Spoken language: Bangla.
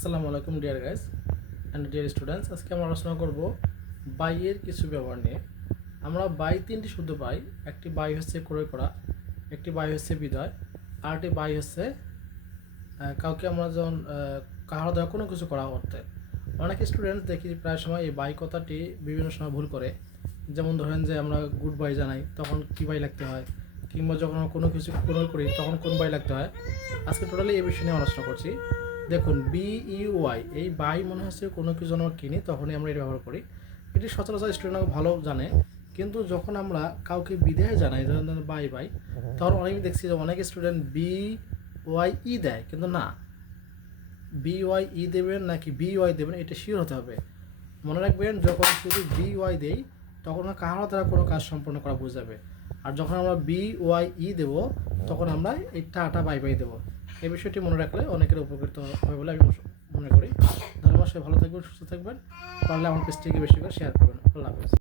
আসসালামু আলাইকুম deer guys and dear students. আজকে আমরা আলোচনা করব বাইয়ের কিছু ব্যবহার নিয়ে। আমরা বাই তিনটি শব্দ পাই। একটি বাই হচ্ছে ক্রয় করা, একটি বাই হচ্ছে বিদায়, আর একটি বাই হচ্ছে কাউকে আমরা যখন কাহার দ্বারা কোনো কিছু করা করতে। অনেক স্টুডেন্ট দেখি প্রায় সময় এই বাই কথাটি বিভিন্ন সময় ভুল করে। যেমন ধরেন যে আমরা গুড বাই জানাই তখন কী বাই লাগতে হয়, কিংবা যখন আমরা কোনো কিছু কোনো করি তখন কোন বাই লাগতে হয়। আজকে টোটালি এই বিষয় নিয়ে আলোচনা করছি। দেখুন BUY এই বাই মনে হচ্ছে কোনো কিছু আমরা কিনি তখনই আমরা এটা ব্যবহার করি। এটি সচরাচর স্টুডেন্টরা ভালো জানে, কিন্তু যখন আমরা কাউকে বিদায় জানাই ধরেন বাই বাই, তখন অনেকে দেখছি যে অনেক স্টুডেন্ট BYE দেয়, কিন্তু না, BYE দেবেন নাকি BY দেবেন এটা শিওর হতে হবে। মনে রাখবেন যখন শুধু BY দেই তখন কাহারও দ্বারা কোনো কাজ সম্পন্ন করা বোঝাবে, আর যখন আমরা BYE দেব তখন আমরা এই টাটা বাই বাই দেবো। এই বিষয়টি মনে রাখলে অনেকের উপকৃত হবে বলে আমি মনে করি। ধন্যবাদ, সবাই ভালো থাকবেন, সুস্থ থাকবেন। পারলে আমার পেজটিকে বেশি করে শেয়ার করবেন। আল্লাহ হাফেজ।